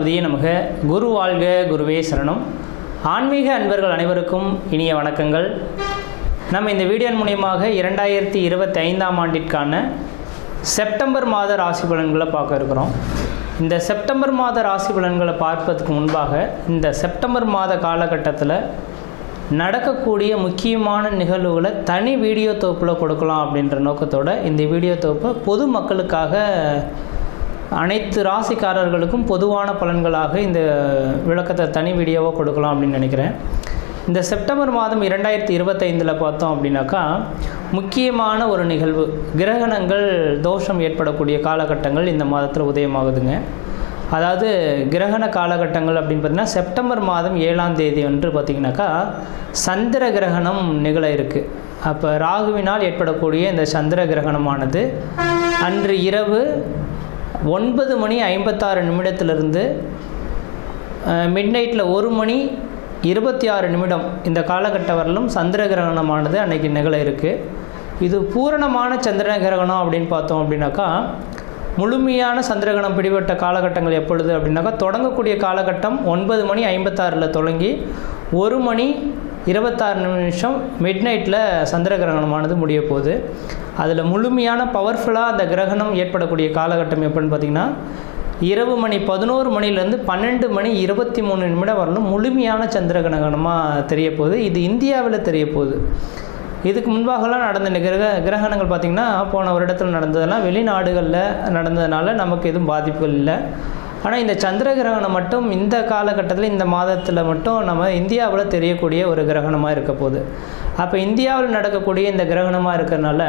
கணபதியே நமக. குரு வாழ்க, குருவே சரணம். ஆன்மீக அன்பர்கள் அனைவருக்கும் இனிய வணக்கங்கள். நம்ம இந்த வீடியோ மூலமாக 2025ஆம் ஆண்டிற்கான செப்டம்பர் மாத ராசி பலன்களை பார்க்க இருக்கிறோம். இந்த செப்டம்பர் மாத ராசி பலன்களை பார்ப்பதற்கு முன்பாக இந்த செப்டம்பர் மாத காலகட்டத்தில் நடக்கக்கூடிய முக்கியமான நிகழ்வுகளை தனி வீடியோ தொகுப்பில் கொடுக்கலாம் அப்படின்ற நோக்கத்தோடு இந்த வீடியோ தொகுப்பை பொது மக்களுக்காக அனைத்து ராசிக்காரர்களுக்கும் பொதுவான பலன்களாக இந்த விளக்கத்தை தனி வீடியோவாக கொடுக்கலாம் அப்படின்னு நினைக்கிறேன். இந்த செப்டம்பர் மாதம் 2025 பார்த்தோம் அப்படின்னாக்கா முக்கியமான ஒரு நிகழ்வு, கிரகணங்கள் தோஷம் ஏற்படக்கூடிய காலகட்டங்கள் இந்த மாதத்தில் உதயமாகுதுங்க. அதாவது கிரகண காலகட்டங்கள் அப்படின்னு பார்த்திங்கன்னா செப்டம்பர் மாதம் 7ஆம் தேதி அன்று பார்த்திங்கனாக்கா சந்திர கிரகணம் நிகழ இருக்குது. அப்போ ராகுவினால் ஏற்படக்கூடிய இந்த சந்திர கிரகணமானது அன்று இரவு 9:56 மிட்நைட்டில் 1:26 இந்த காலகட்டம் வரலும் சந்திர கிரகணமானது அன்றைக்கி நிகழ இருக்குது. இது பூரணமான சந்திர கிரகணம் அப்படின்னு பார்த்தோம் அப்படின்னாக்கா முழுமையான சந்திரகிரகணம் பிடிபட்ட காலகட்டங்கள் எப்பொழுது அப்படின்னாக்கா தொடங்கக்கூடிய காலகட்டம் 9:56 தொடங்கி 1:26 மிட்நைட்டில் சந்திர கிரகணமானது முடிய போகுது. அதில் முழுமையான பவர்ஃபுல்லாக அந்த கிரகணம் ஏற்படக்கூடிய காலகட்டம் எப்படின்னு பார்த்திங்கன்னா இரவு 11 12:23 வரலும் முழுமையான சந்திர கிரகணமாக தெரிய போகுது. இது இந்தியாவில் தெரிய போகுது. இதுக்கு முன்பாகலாம் நடந்த கிரகணங்கள் பார்த்திங்கன்னா போன வருடத்தில் நடந்ததெல்லாம் வெளிநாடுகளில் நடந்ததுனால நமக்கு எதுவும் பாதிப்புகள் இல்லை. ஆனால் இந்த சந்திர கிரகணம் மட்டும் இந்த காலகட்டத்தில் இந்த மாதத்தில் மட்டும் நம்ம இந்தியாவில் தெரியக்கூடிய ஒரு கிரகணமாக இருக்க போகுது. அப்போ இந்தியாவில் நடக்கக்கூடிய இந்த கிரகணமாக இருக்கிறதுனால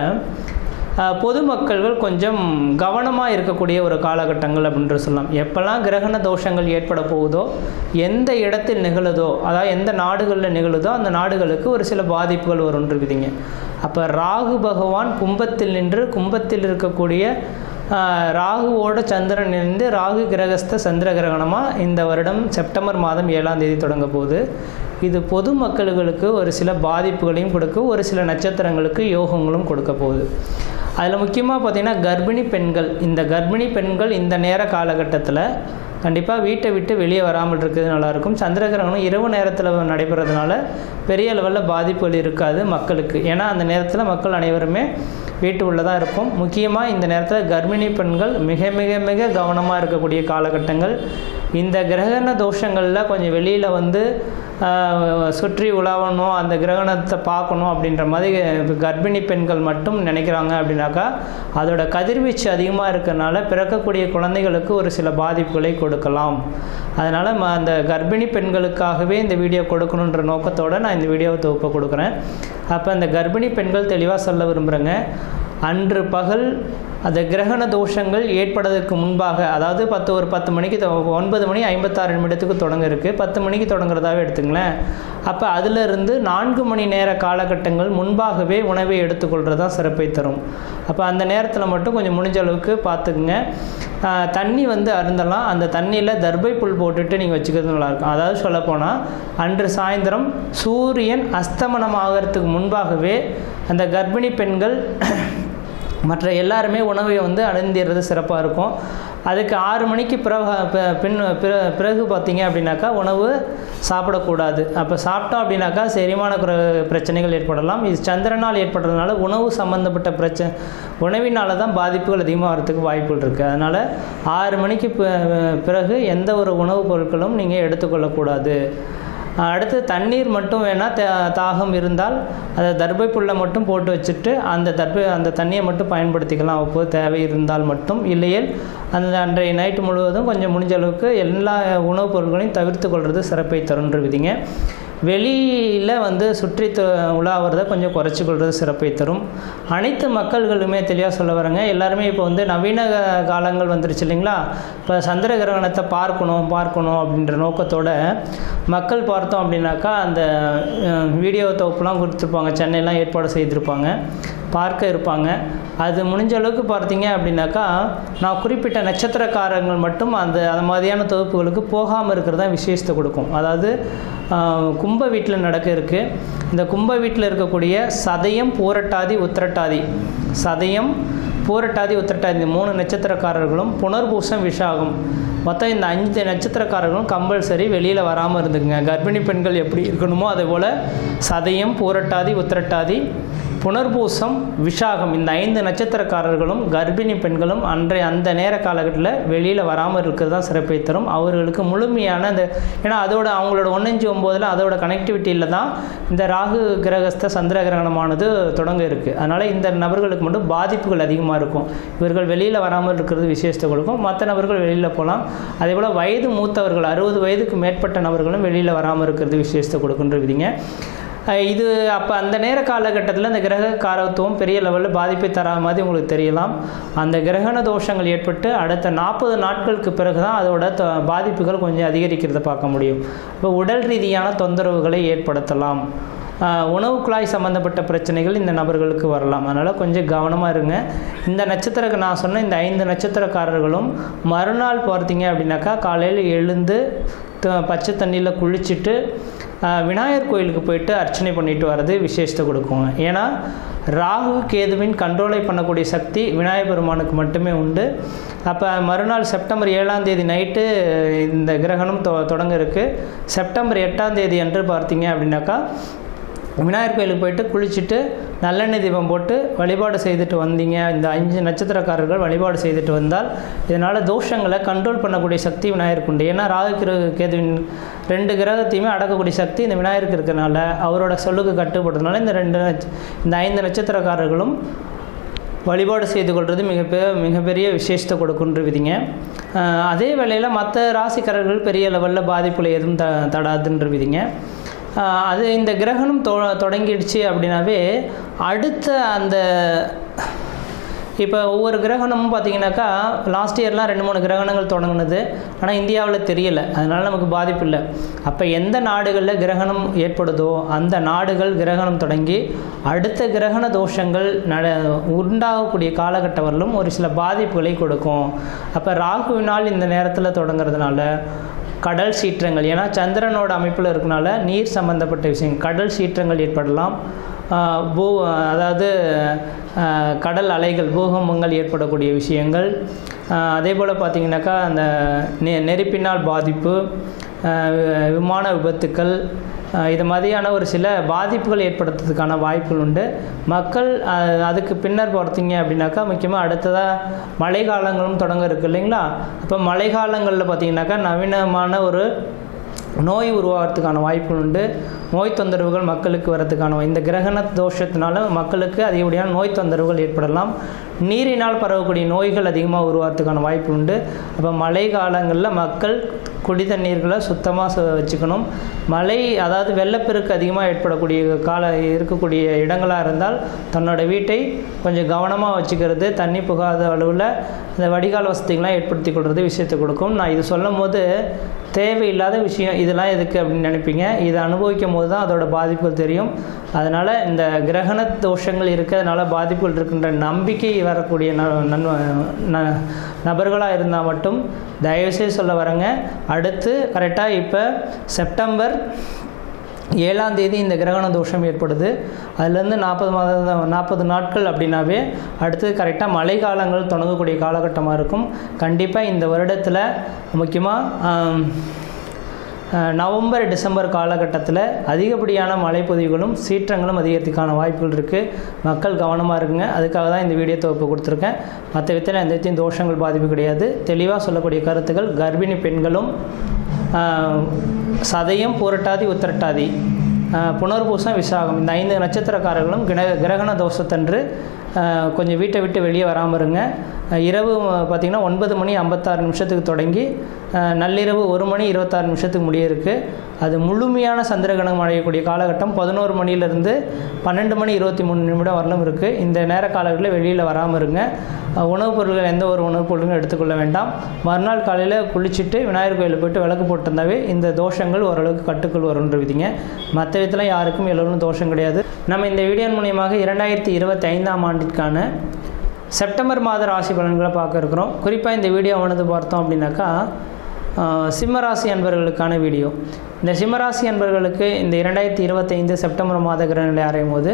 பொதுமக்கள்கள் கொஞ்சம் கவனமாக இருக்கக்கூடிய ஒரு காலகட்டங்கள் அப்படின்ற சொல்லலாம். எப்போல்லாம் கிரகண தோஷங்கள் ஏற்பட போகுதோ, எந்த இடத்தில் நிகழுதோ, அதாவது எந்த நாடுகளில் நிகழுதோ அந்த நாடுகளுக்கு ஒரு சில பாதிப்புகள் வரும்ன்றிருக்குதுங்க. அப்போ ராகு பகவான் கும்பத்தில் நின்று கும்பத்தில் இருக்கக்கூடிய ராகுவோட சந்திரன் இருந்து ராகு கிரகஸ்த சந்திர கிரகணமாக இந்த வருடம் செப்டம்பர் மாதம் 7ஆம் தேதி தொடங்க போகுது. இது பொதுமக்களுக்கு ஒரு சில பாதிப்புகளையும் கொடுக்க, ஒரு சில நட்சத்திரங்களுக்கு யோகங்களும் கொடுக்க போகுது. அதில் முக்கியமாக பார்த்திங்கன்னா கர்ப்பிணி பெண்கள், இந்த கர்ப்பிணி பெண்கள் இந்த நேர காலகட்டத்தில் கண்டிப்பாக வீட்டை விட்டு வெளியே வராமல் இருக்கிறது நல்லாயிருக்கும். சந்திர கிரகணம் இரவு நேரத்தில் நடைபெறதுனால பெரிய லெவலில் பாதிப்புகள் இருக்காது மக்களுக்கு. ஏன்னா அந்த நேரத்தில் மக்கள் அனைவருமே வீட்டு உள்ளதாக இருப்போம். முக்கியமாக இந்த நேரத்தில் கர்ப்பிணி பெண்கள் மிக மிக மிக கவனமாக இருக்கக்கூடிய காலகட்டங்கள். இந்த கிரகண தோஷங்களில் கொஞ்சம் வெளியில் வந்து சுற்றி உலாவணும், அந்த கிரகணத்தை பார்க்கணும் அப்படின்ற மாதிரி கர்ப்பிணி பெண்கள் மட்டும் நினைக்கிறாங்க அப்படின்னாக்கா அதோட கதிர்வீச்சு அதிகமாக இருக்கிறதுனால பிறக்கக்கூடிய குழந்தைகளுக்கு ஒரு சில பாதிப்புகளை கொடுக்கலாம். அதனால் அந்த கர்ப்பிணி பெண்களுக்காகவே இந்த வீடியோ கொடுக்கணுன்ற நோக்கத்தோடு நான் இந்த வீடியோவை தொகுப்பை கொடுக்குறேன். அப்போ அந்த கர்ப்பிணி பெண்கள் தெளிவாக சொல்ல விரும்புகிறேங்க, அன்று பகல் அந்த கிரகண தோஷங்கள் ஏற்படுவதற்கு முன்பாக, அதாவது 10 மணிக்கு 9:56 தொடங்க இருக்குது, 10 மணிக்கு தொடங்குறதாவே எடுத்துங்களேன். அப்போ அதிலிருந்து 4 மணி நேர காலகட்டங்கள் முன்பாகவே உணவை எடுத்துக்கொள்கிறது தான் சிறப்பை தரும். அப்போ அந்த நேரத்தில் மட்டும் கொஞ்சம் முடிஞ்ச அளவுக்கு பார்த்துக்குங்க. தண்ணி வந்து அருந்தலாம். அந்த தண்ணியில் தர்பை புல் போட்டுட்டு நீங்கள் வச்சுக்கிறது நல்லாயிருக்கும். அதாவது சொல்லப்போனால் அன்று சாயந்தரம் சூரியன் அஸ்தமனம் ஆகிறதுக்கு முன்பாகவே அந்த கர்ப்பிணி பெண்கள் மற்ற எல்லாருமே உணவை வந்து அருந்திடுறது சிறப்பாக இருக்கும். அதுக்கு 6 மணிக்கு பிறகு பார்த்தீங்க அப்படின்னாக்கா உணவு சாப்பிடக்கூடாது. அப்போ சாப்பிட்டோம் அப்படின்னாக்கா செரிமான பிரச்சனைகள் ஏற்படலாம். இது சந்திரனால் ஏற்படுறதுனால உணவு சம்மந்தப்பட்ட உணவினால தான் பாதிப்புகள் அதிகமாக வரதுக்கு வாய்ப்புகள் இருக்குது. அதனால் 6 மணிக்கு பிறகு எந்த ஒரு உணவுப் பொருட்களும் நீங்கள் எடுத்துக்கொள்ளக்கூடாது. அடுத்து தண்ணீர் மட்டும் வேணால் தாகம் இருந்தால் அதை தர்பை புல்லை மட்டும் போட்டு வச்சுட்டு அந்த தண்ணியை மட்டும் பயன்படுத்திக்கலாம் அப்போது தேவை இருந்தால் மட்டும். இல்லையே அந்த அன்றைய நைட்டு முழுவதும் கொஞ்சம் முடிஞ்ச அளவுக்கு எல்லா உணவுப் பொருட்களையும் தவிர்த்து கொள்வது சிறப்பை தருன்ற விதிங்க. வெளியில் வந்து சுற்றி உலாவறதை கொஞ்சம் குறைச்சி கொள்வது சிறப்பை தரும். அனைத்து மக்கள்களுமே தெளிவாக சொல்ல வரேங்க. எல்லாருமே இப்போ வந்து நவீன காலங்கள் வந்துருச்சு இல்லைங்களா. இப்போ சந்திர கிரகணத்தை பார்க்கணும் அப்படின்ற நோக்கத்தோடு மக்கள் பார்த்தோம் அப்படின்னாக்கா அந்த வீடியோ தொகுப்புலாம் கொடுத்துருப்பாங்க, சென்னையெலாம் ஏற்பாடு செய்திருப்பாங்க, பார்க்க இருப்பாங்க. அது முடிஞ்ச அளவுக்கு பார்த்தீங்க அப்படின்னாக்கா நான் குறிப்பிட்ட நட்சத்திரக்காரங்கள் மட்டும் அந்த மாதிரியான தொகுப்புகளுக்கு போகாமல் இருக்கிறது தான் விசேஷத்தை கொடுக்கும். அதாவது கும்ப வீட்டில் நடக்க இருக்குது. இந்த கும்ப வீட்டில் இருக்கக்கூடிய சதயம் பூரட்டாதி உத்திரட்டாதி, சதயம் பூரட்டாதி உத்திரட்டாதி இந்த 3 நட்சத்திரக்காரர்களும் புனர்பூசம் விஷாகம் மொத்தம் இந்த 5 நட்சத்திரக்காரர்களும் கம்பல்சரி வெளியில் வராமல் இருந்துங்க. கர்ப்பிணி பெண்கள் எப்படி இருக்கணுமோ அதே போல் சதயம், பூரட்டாதி, உத்திரட்டாதி, புனர்பூசம், விஷாகம் இந்த 5 நட்சத்திரக்காரர்களும் கர்ப்பிணி பெண்களும் அந்த நேர காலகட்டத்தில் வெளியில் வராமல் இருக்கிறது தான் சிறப்பை தரும். அவர்களுக்கு முழுமையான அந்த ஏன்னா அதோட அவங்களோட 1-5-9 அதோட கனெக்டிவிட்டியில் தான் இந்த ராகு கிரகஸ்த சந்திர கிரகணமானது தொடங்க இருக்குது. அதனால் இந்த நபர்களுக்கு மட்டும் பாதிப்புகள் அதிகமாக இருக்கும். இவர்கள் வெளியில் வராமல் இருக்கிறது விசேஷத்தை கொடுக்கும். மற்ற நபர்கள் வெளியில் போகலாம். அதே போல் வயது மூத்தவர்கள் 60 வயதுக்கு மேற்பட்ட நபர்களும் வெளியில் வராமல் இருக்கிறது விசேஷத்தை கொடுக்குன்ற விதிங்க. இது அப்போ அந்த நேர காலகட்டத்தில் இந்த கிரக காரகத்துவம் பெரிய லெவலில் பாதிப்பை தரா மாதிரி உங்களுக்கு தெரியலாம். அந்த கிரகண தோஷங்கள் ஏற்பட்டு அடுத்த 40 நாட்களுக்கு பிறகு தான் அதோட பாதிப்புகள் கொஞ்சம் அதிகரிக்கிறத பார்க்க முடியும். இப்போ உடல் ரீதியான தொந்தரவுகளை ஏற்படுத்தலாம். உணவு குழாய் சம்மந்தப்பட்ட பிரச்சனைகள் இந்த நபர்களுக்கு வரலாம். அதனால் கொஞ்சம் கவனமாக இருங்க. இந்த நட்சத்திரக்கு நான் சொன்ன இந்த 5 நட்சத்திரக்காரர்களும் மறுநாள் பார்த்தீங்க அப்படின்னாக்கா காலையில் எழுந்து பச்சை தண்ணியில் குளிச்சுட்டு விநாயகர் கோயிலுக்கு போயிட்டு அர்ச்சனை பண்ணிட்டு வர்றது விசேஷத்தை கொடுக்குங்க. ஏன்னா ராகு கேதுவின் கண்ட்ரோலை பண்ணக்கூடிய சக்தி விநாயகர் பெருமானுக்கு மட்டுமே உண்டு. அப்போ மறுநாள் செப்டம்பர் 7ஆம் தேதி நைட்டு இந்த கிரகணம் தொடங்க இருக்குது. செப்டம்பர் 8ஆம் தேதி அன்று பார்த்தீங்க அப்படின்னாக்கா விநாயகர் கோயிலுக்கு போயிட்டு குளிச்சுட்டு நல்லெண்ணெய் தீபம் போட்டு வழிபாடு செய்துட்டு வந்தீங்க. இந்த 5 நட்சத்திரக்காரர்கள் வழிபாடு செய்துட்டு வந்தால் இதனால் தோஷங்களை கண்ட்ரோல் பண்ணக்கூடிய சக்தி விநாயகருக்கு உண்டு. ஏன்னா ராகு கேதுவின் 2 கிரகத்தையுமே அடக்கக்கூடிய சக்தி இந்த விநாயகருக்கு இருக்கிறனால அவரோட சொல்லுக்கு கட்டுப்படுறதுனால இந்த 5 நட்சத்திரக்காரர்களும் வழிபாடு செய்து கொள்வது மிகப்பெரிய விசேஷத்தை கொடுக்குன்ற விதிங்க. அதே வேளையில் மற்ற ராசிக்காரர்கள் பெரிய லெவலில் பாதிப்புகளை எதுவும் தடாதுன்ற விதிங்க. அது இந்த கிரகணம் தொடங்கிடுச்சு அப்படின்னாவே அடுத்த அந்த இப்போ ஒவ்வொரு கிரகணமும் பார்த்திங்கனாக்கா லாஸ்ட் இயர்லாம் 2-3 கிரகணங்கள் தொடங்கினது. ஆனால் இந்தியாவில் தெரியலை, அதனால் நமக்கு பாதிப்பு இல்லை. அப்போ எந்த நாடுகளில் கிரகணம் ஏற்படுதோ அந்த நாடுகள் கிரகணம் தொடங்கி அடுத்த கிரகண தோஷங்கள் உண்டாகக்கூடிய காலகட்டம் வரலும் ஒரு சில பாதிப்புகளை கொடுக்கும். அப்போ ராகுவினால் இந்த நேரத்தில் தொடங்கிறதுனால கடல் சீற்றங்கள், ஏன்னா சந்திரனோட அமைப்பில் இருக்கனால நீர் சம்பந்தப்பட்ட விஷயங்கள் கடல் சீற்றங்கள் ஏற்படலாம். அதாவது கடல் அலைகள் பூகம்பங்கள் ஏற்படக்கூடிய விஷயங்கள். அதே போல் பார்த்திங்கனாக்கா அந்த நெருப்பினால் பாதிப்பு, விமான விபத்துக்கள், இது மாதிரியான ஒரு சில பாதிப்புகள் ஏற்படுத்துறதுக்கான வாய்ப்புகள் உண்டு. மக்கள் அதுக்கு பின்னர் பார்த்தீங்க அப்படின்னாக்கா முக்கியமாக அடுத்ததாக மழை காலங்களும் தொடங்க இருக்குது இல்லைங்களா. அப்போ மழை காலங்களில் பார்த்திங்கனாக்கா நவீனமான ஒரு நோய் உருவாகிறதுக்கான வாய்ப்புகள் உண்டு. நோய் தொந்தரவுகள் மக்களுக்கு வரதுக்கான இந்த கிரகண தோஷத்தினால மக்களுக்கு அதிகப்படியான நோய் தொந்தரவுகள் ஏற்படலாம். நீரினால் பரவக்கூடிய நோய்கள் அதிகமாக உருவாகிறதுக்கான வாய்ப்பு உண்டு. அப்போ மழை காலங்களில் மக்கள் குடி தண்ணீர்களை சுத்தமாக வச்சுக்கணும். மழை அதாவது வெள்ளப்பெருக்கு அதிகமாக ஏற்படக்கூடிய இருக்கக்கூடிய இடங்களாக இருந்தால் தன்னோட வீட்டை கொஞ்சம் கவனமாக வச்சுக்கிறது, தண்ணி புகாத அளவில் இந்த வடிகால் வசதிகள்லாம் ஏற்படுத்தி கொடுறது விஷயத்தை கொடுக்கும். நான் இது சொல்லும் போது தேவையில்லாத விஷயம் இதெல்லாம் எதுக்கு அப்படின்னு நினைப்பீங்க. இதை அனுபவிக்கும் போது தான் அதோட பாதிப்புகள் தெரியும். அதனால் இந்த கிரகண தோஷங்கள் இருக்கிறதுனால பாதிப்புகள் இருக்கின்ற நம்பிக்கை வரக்கூடிய நபர்களாக இருந்தால் மட்டும் தயவுசெய்து சொல்ல வரேங்க. அடுத்து கரெக்டாக இப்போ செப்டம்பர் 7ஆம் தேதி இந்த கிரகண தோஷம் ஏற்படுது. அதுலேருந்து 40 நாட்கள் அப்படின்னாவே அடுத்து கரெக்டாக மழை காலங்கள் தொடங்கக்கூடிய காலகட்டமாக இருக்கும். கண்டிப்பாக இந்த வருடத்தில் முக்கியமாக நவம்பர் டிசம்பர் காலகட்டத்தில் அதிகப்படியான மழைப்பொழிவுகளும் சீற்றங்களும் அதிகரிக்கிறதுக்கான வாய்ப்புகள் இருக்குது. மக்கள் கவனமாக இருக்குங்க. அதுக்காக தான் இந்த வீடியோ தொகுப்பு கொடுத்துருக்கேன். மற்ற விதத்தில் எந்த விதத்தையும் தோஷங்கள் பாதிப்பு கிடையாது. தெளிவாக சொல்லக்கூடிய கருத்துக்கள் கர்ப்பிணி பெண்களும் சதயம், பூரட்டாதி, உத்திரட்டாதி, புனர்பூசம், விசாகம் இந்த 5 நட்சத்திரக்காரர்களும் கிரகண தோஷத்தன்று கொஞ்சம் வீட்டை விட்டு வெளியே வராமல் இருங்க. இரவு பார்த்திங்கன்னா 9 மணி 56 நிமிஷத்துக்கு தொடங்கி நள்ளிரவு 1 மணி 26 நிமிஷத்துக்கு முடிய இருக்குது. அது முழுமையான சந்திரகிரகணம் அடையக்கூடிய காலகட்டம் 11 மணிலேருந்து 12 மணி 23 நிமிடம் வரலும் இருக்குது. இந்த நேர காலங்களில் வெளியில் வராமல் இருங்க. உணவுப் பொருட்கள் எந்த ஒரு உணவுப் பொருட்களும் எடுத்துக்கொள்ள வேண்டாம். மறுநாள் காலையில் குளிச்சுட்டு விநாயகர் கோயிலில் போய்ட்டு விளக்கு போட்டிருந்தாவே இந்த தோஷங்கள் ஓரளவுக்கு கட்டுக்குள் வரும்ன்ற விதிங்க. மற்ற விதத்தில் யாருக்கும் எல்லோரும் தோஷம் கிடையாது. நம்ம இந்த வீடியோ மூலியமாக 2025ஆம் ஆண்டிற்கான செப்டம்பர் மாத ராசி பலன்களை பார்க்க இருக்கிறோம். குறிப்பாக இந்த வீடியோ ஆனது பார்த்தோம் அப்படின்னாக்கா சிம்மராசி அன்பர்களுக்கான வீடியோ. இந்த சிம்மராசி அன்பர்களுக்கு இந்த 2025 செப்டம்பர் மாத கிரகநிலை அறையும் போது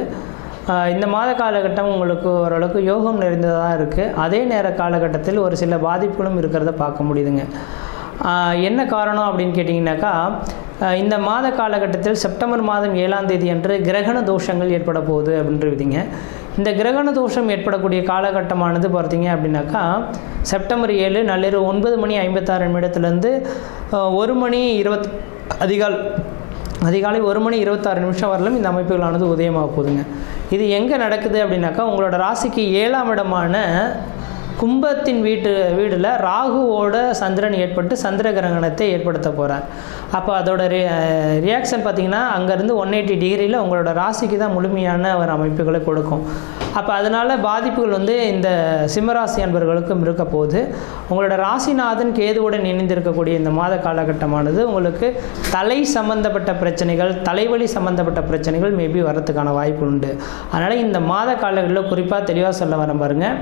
இந்த மாத காலகட்டம் உங்களுக்கு ஓரளவுக்கு யோகம் நிறைந்ததாக இருக்குது. அதே நேர காலகட்டத்தில் ஒரு சில பாதிப்புகளும் இருக்கிறத பார்க்க முடியுதுங்க. என்ன காரணம் அப்படின்னு கேட்டிங்கனாக்கா, இந்த மாத காலகட்டத்தில் செப்டம்பர் மாதம் 7ஆம் தேதி அன்று கிரகண தோஷங்கள் ஏற்பட போகுது அப்படின்றதுங்க. இந்த கிரகண தோஷம் ஏற்படக்கூடிய காலகட்டமானது பார்த்தீங்க அப்படின்னாக்கா, செப்டம்பர் 7 நள்ளிரவு 9:56 1 மணி அதிகாலை 1 மணி 26 வரலும் இந்த அமைப்புகளானது உதயமாக போகுதுங்க. இது எங்கே நடக்குது அப்படின்னாக்கா, உங்களோட ராசிக்கு 7ஆம் இடமான கும்பத்தின் வீடில் ராகுவோட சந்திரன் ஏற்பட்டு சந்திர கிரகணத்தை ஏற்படுத்த போகிறார். அப்போ அதோட ரியாக்ஷன் பார்த்திங்கன்னா அங்கேருந்து 180 டிகிரியில் உங்களோட ராசிக்கு தான் முழுமையான ஒரு அமைப்புகளை கொடுக்கும். அப்போ அதனால் பாதிப்புகள் இந்த சிம்மராசி அன்பர்களுக்கும் இருக்க போது, உங்களோட ராசிநாதன் கேதுவுடன் இணைந்திருக்கக்கூடிய இந்த மாத காலகட்டமானது உங்களுக்கு தலை சம்பந்தப்பட்ட பிரச்சனைகள், தலைவலி சம்பந்தப்பட்ட பிரச்சனைகள் மேபி வரத்துக்கான வாய்ப்பு உண்டு. அதனால் இந்த மாத காலங்களில் குறிப்பாக தெளிவாக சொல்ல வரேன் பாருங்கள்.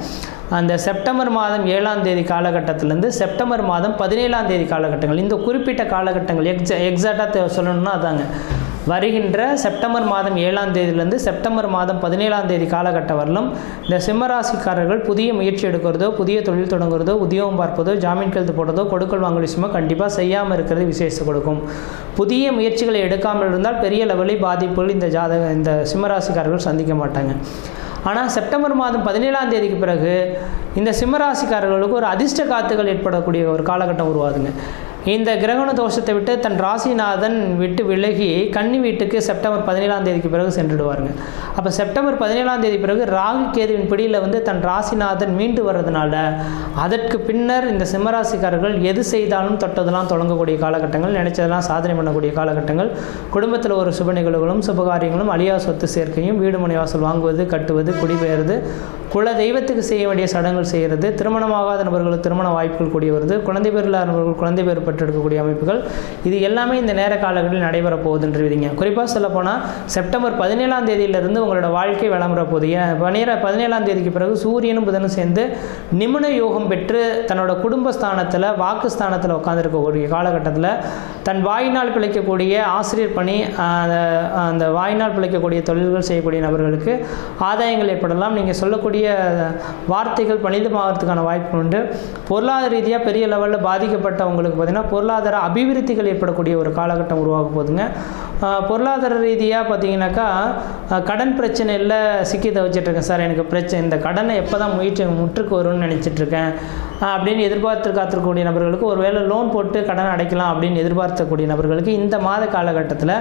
அந்த செப்டம்பர் மாதம் 7ஆம் தேதி காலகட்டத்திலேருந்து செப்டம்பர் மாதம் 17ஆம் தேதி காலகட்டங்கள், இந்த குறிப்பிட்ட காலகட்டங்கள் எக்ஸாக்டாக சொல்லணும்னா அதாங்க, வருகின்ற செப்டம்பர் மாதம் 7ஆம் தேதியிலேருந்து செப்டம்பர் மாதம் 17ஆம் தேதி காலகட்டம் வரலும் இந்த சிம்மராசிக்காரர்கள் புதிய முயற்சி எடுக்கிறதோ, புதிய தொழில் தொடங்குறதோ, உத்தியோகம் பார்ப்பதோ, ஜாமீன் கையெழுத்து போடுறதோ, கொடுக்கல் வாங்கல் விஷயமோ கண்டிப்பாக செய்யாமல் இருக்கிறது விசேஷம் கொடுக்கும். புதிய முயற்சிகளை எடுக்காமல் இருந்தால் பெரிய லெவலில் பாதிப்புகள் இந்த சிம்மராசிக்காரர்கள் சந்திக்க மாட்டாங்க. ஆனால் செப்டம்பர் மாதம் 17ஆம் தேதிக்கு பிறகு இந்த சிம்மராசிக்காரர்களுக்கு ஒரு அதிர்ஷ்ட காத்துகள் ஏற்படக்கூடிய ஒரு காலகட்டம் உருவாதுங்க. இந்த கிரகண தோஷத்தை விட்டு தன் ராசிநாதன் விட்டு விலகி கன்னி வீட்டுக்கு செப்டம்பர் 17ஆம் தேதிக்கு பிறகு சென்றுடுவாருங்க. அப்போ செப்டம்பர் 17ஆம் தேதி பிறகு ராகு கேதுவின் பிடியில் தன் ராசிநாதன் மீண்டு வர்றதுனால அதற்கு பின்னர் இந்த சிம்மராசிக்காரர்கள் எது செய்தாலும் தொட்டதெல்லாம் தொடங்கக்கூடிய காலகட்டங்கள், நினைச்சதெல்லாம் சாதனை பண்ணக்கூடிய காலகட்டங்கள், குடும்பத்தில் ஒரு சுப நிகழ்வுகளும் சுபகாரியங்களும், அழியா சொத்து சேர்க்கையும், வீடு மனை வாசல் வாங்குவது, கட்டுவது, குடிபெயர்வது, குல தெய்வத்துக்கு செய்ய வேண்டிய சடங்குகள் செய்கிறது, திருமணமாகாத நபர்களுக்கு திருமண வாய்ப்புகள் கூடிய வருது, குழந்தை பேர் இல்லாத நபர்கள் குழந்தை பேர் பெற்றெடுக்கக்கூடிய அமைப்புகள், இது எல்லாமே இந்த நேர காலங்களில் நடைபெற போகுதுன்றீங்க. குறிப்பாக சொல்லப்போனால் செப்டம்பர் 17ஆம் தேதியிலிருந்து உங்களோட வாழ்க்கை விளம்பர போகுது. 17ஆம் தேதிக்கு பிறகு சூரியனும் புதனும் சேர்ந்து நிமிட யோகம் பெற்று தன்னோட குடும்பஸ்தானத்தில் வாக்குஸ்தானத்தில் உட்காந்துருக்கக்கூடிய காலகட்டத்தில் தன் வாயினால் பிழைக்கக்கூடிய ஆசிரியர் பணி, அந்த வாயினால் பிழைக்கக்கூடிய தொழில்கள் செய்யக்கூடிய நபர்களுக்கு ஆதாயங்கள் ஏற்படலாம். நீங்கள் சொல்லக்கூடிய வார்த்தைகள் பணிதமாகிறதுக்கான வாய்ப்பு உண்டு. பொருளாதார ரீதியாக பெரிய லெவலில் பாதிக்கப்பட்டவங்களுக்கு பார்த்தீங்கன்னா பொருளாதார அபிவிருத்திகள் ஏற்படக்கூடிய ஒரு காலகட்டம் உருவாக போகுதுங்க. பொருளாதார ரீதியாக பார்த்தீங்கன்னாக்கா கடன் பிரச்சனையில் சிக்கி தவிச்சிட்ருக்கேன் சார், எனக்கு இந்த கடனை எப்போ தான் முற்றுக்கு வரும்னு நினச்சிட்ருக்கேன் அப்படின்னு காத்திருக்கக்கூடிய நபர்களுக்கு, ஒருவேளை லோன் போட்டு கடன் அடைக்கலாம் அப்படின்னு எதிர்பார்க்கக்கூடிய நபர்களுக்கு இந்த மாத காலகட்டத்தில்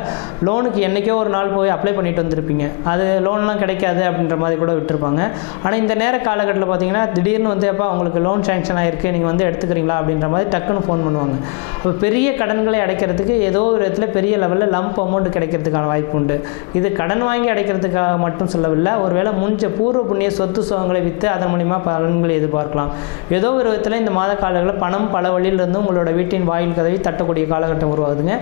லோனுக்கு என்றைக்கோ ஒரு நாள் போய் அப்ளை பண்ணிட்டு வந்திருப்பீங்க, அது லோன்லாம் கிடைக்காது அப்படின்ற மாதிரி கூட விட்டுருப்பாங்க. ஆனால் இந்த நேர காலகட்டத்தில் பார்த்தீங்கன்னா திடீர்னு எப்போ உங்களுக்கு லோன் சேங்ஷன் ஆகிருக்கு, நீங்கள் எடுத்துக்கிறீங்களா அப்படின்ற மாதிரி டக்குன்னு ஃபோன் பண்ணுவாங்க. அப்போ பெரிய கடன்களை அடைக்கிறதுக்கு ஏதோ ஒரு இடத்துல பெரிய லெவலில் லம்ப் அமௌண்ட் கிடைக்கிறதுக்கான வாய்ப்பு உண்டு. இது கடன் வாங்கி அடைக்கிறதுக்காக மட்டும் சொல்லவில்லை, ஒருவேளை பூர்வ புண்ணிய சொத்து சுகங்களை விற்று அதன் மூலிமா பலன்களை எதிர்பார்க்கலாம். ஏதோ ஒரு விதத்தில் இந்த மாத காலங்களில் பணம் பல வழியிலிருந்து உங்களோட வீட்டின் வாயில் கதவை தட்டக்கூடிய காலகட்டம் உருவாகுதுங்க.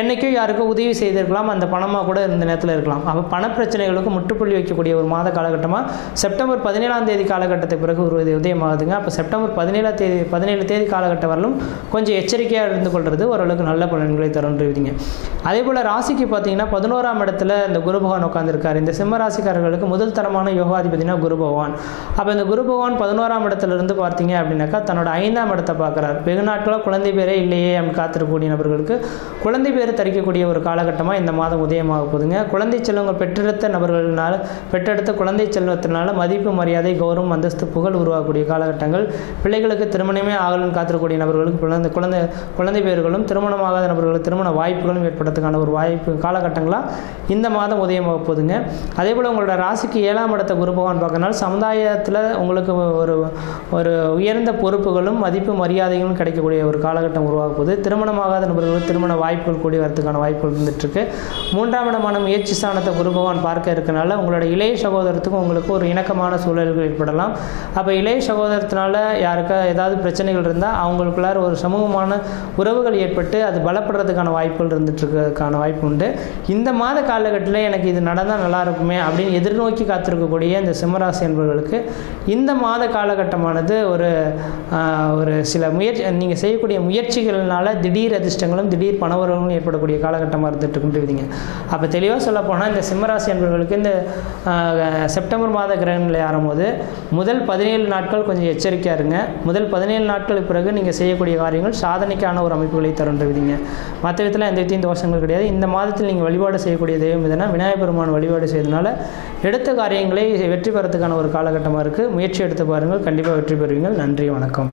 என்றைக்கும் யாருக்கும் உதவி செய்திருக்கலாம், அந்த பணமாக கூட இந்த நேரத்தில் இருக்கலாம். அப்போ பண பிரச்சனைகளுக்கு முற்றுப்புள்ளி வைக்கக்கூடிய ஒரு மாத காலகட்டமாக செப்டம்பர் 17ஆம் தேதி காலகட்டத்துக்கு பிறகு உதயமாகுதுங்க. அப்போ செப்டம்பர் 17 தேதி காலகட்டம் வரலும் கொஞ்சம் எச்சரிக்கையாக இருந்து கொள்வது ஓரளவுக்கு நல்ல பலன்களை தருன்றீங்க. அதே போல் ராசிக்கு பார்த்தீங்கன்னா 11ஆம் இடத்துல இந்த குரு பகவான் உட்காந்துருக்காரு. இந்த சிம்ம ராசிக்காரர்களுக்கு முதல் தரமான யோகாதிபதினா குரு பகவான். அப்போ இந்த குரு பகவான் 11ஆம் இடத்துல இருந்து பார்த்தீங்க அப்படின்னாக்கா தன்னோட 5ஆம் இடத்தை பார்க்குறாரு. வெகு நாட்களாக குழந்தை பேரே இல்லையே அப்படின்னு காத்திருக்கக்கூடிய நபர்களுக்கு குழந்தை பேர் தரிக்கக்கூடிய ஒரு காலகட்டமாக இந்த மாதம் உதயமாக போகுதுங்க. குழந்தை செல்வங்கள் பெற்றெடுத்த குழந்தை செல்வத்தினால மதிப்பு, மரியாதை, கௌரவம், அந்தஸ்து, புகழ் உருவாகக்கூடிய காலகட்டங்கள், பிள்ளைகளுக்கு திருமணமே ஆகலன்னு காத்திருக்கக்கூடிய நபர்களுக்கு குழந்தை பேர்களும், திருமணமாகாத நபர்களுக்கு திருமண வாய்ப்புகளும் ஏற்படுறதுக்கான ஒரு வாய்ப்பு காலகட்டங்களாக இந்த மாதம் உதயமாக போகுதுங்க. அதே போல் உங்களோட ராசிக்கு 7ஆம் இடத்தை குரு பகவான் பார்க்கறனால சமுதாயத்தில் உங்களுக்கு ஒரு உயர்ந்த பொறுப்புகளும் மதிப்பு மரியாதைகளும் கிடைக்கக்கூடிய ஒரு காலகட்டம் உருவாக போகுது. திருமணமாகாத நபர்களுக்கு திருமண வாய்ப்புகள் கூடி வரதுக்கான வாய்ப்புகள் இருந்துகிட்ருக்கு. 3ஆம் இடமான முயற்சி ஸ்தானத்தை குரு பகவான் பார்க்க இருக்கனால உங்களோட இளைய சகோதரத்துக்கும் உங்களுக்கு ஒரு இணக்கமான சூழல்கள் ஏற்படலாம். அப்போ இளைய சகோதரத்தினால யாருக்கா ஏதாவது பிரச்சனைகள் இருந்தால் அவங்களுக்குள்ளார ஒரு சமூகமான உறவுகள் ஏற்பட்டு அது பலப்படுறதுக்கான வாய்ப்புகள் இருந்துகிட்ருக்கிறதுக்கான வாய்ப்பு உண்டு. இந்த மாத காலகட்டத்தில் எனக்கு இது நடந்தால் நல்லா இருக்குமே அப்படின்னு எதிர்நோக்கி காத்திருக்கக்கூடிய இந்த சிம்மராசி என்பவர்களுக்கு இந்த மாத காலகட்டமானது ஒரு சில நீங்கள் செய்யக்கூடிய முயற்சிகள்னால திடீர் அதிர்ஷ்டங்களும் திடீர் பணவரங்களும் ஏற்படக்கூடிய காலகட்டமாக இருந்துட்டு விதிங்க. அப்போ தெளிவாக சொல்ல போனால் இந்த சிம்மராசி அன்பர்களுக்கு இந்த செப்டம்பர் மாத கிரக நிலை ஆறும்போது முதல் 17 நாட்கள் கொஞ்சம் எச்சரிக்கையாக இருங்க. முதல் 17 நாட்களுக்கு பிறகு நீங்கள் செய்யக்கூடிய காரியங்கள் சாதனைக்கான ஒரு அமைப்புகளை தருன்ற விதிங்க. மற்ற விதத்தில் எந்த விதத்தையும் தோஷங்கள் கிடையாது. இந்த மாதத்தில் நீங்கள் வழிபாடு செய்யக்கூடிய தெய்வம் எதுனா விநாயகர் பெருமான் வழிபாடு செய்ததுனால எடுத்த காரியங்களை வெற்றி பெறத்துக்கான ஒரு காலகட்டமாக இருக்குது. முயற்சி எடுத்து பாருங்கள், கண்டிப்பாக வெற்றி பெறுவீங்கள். நன்றி, வணக்கம்.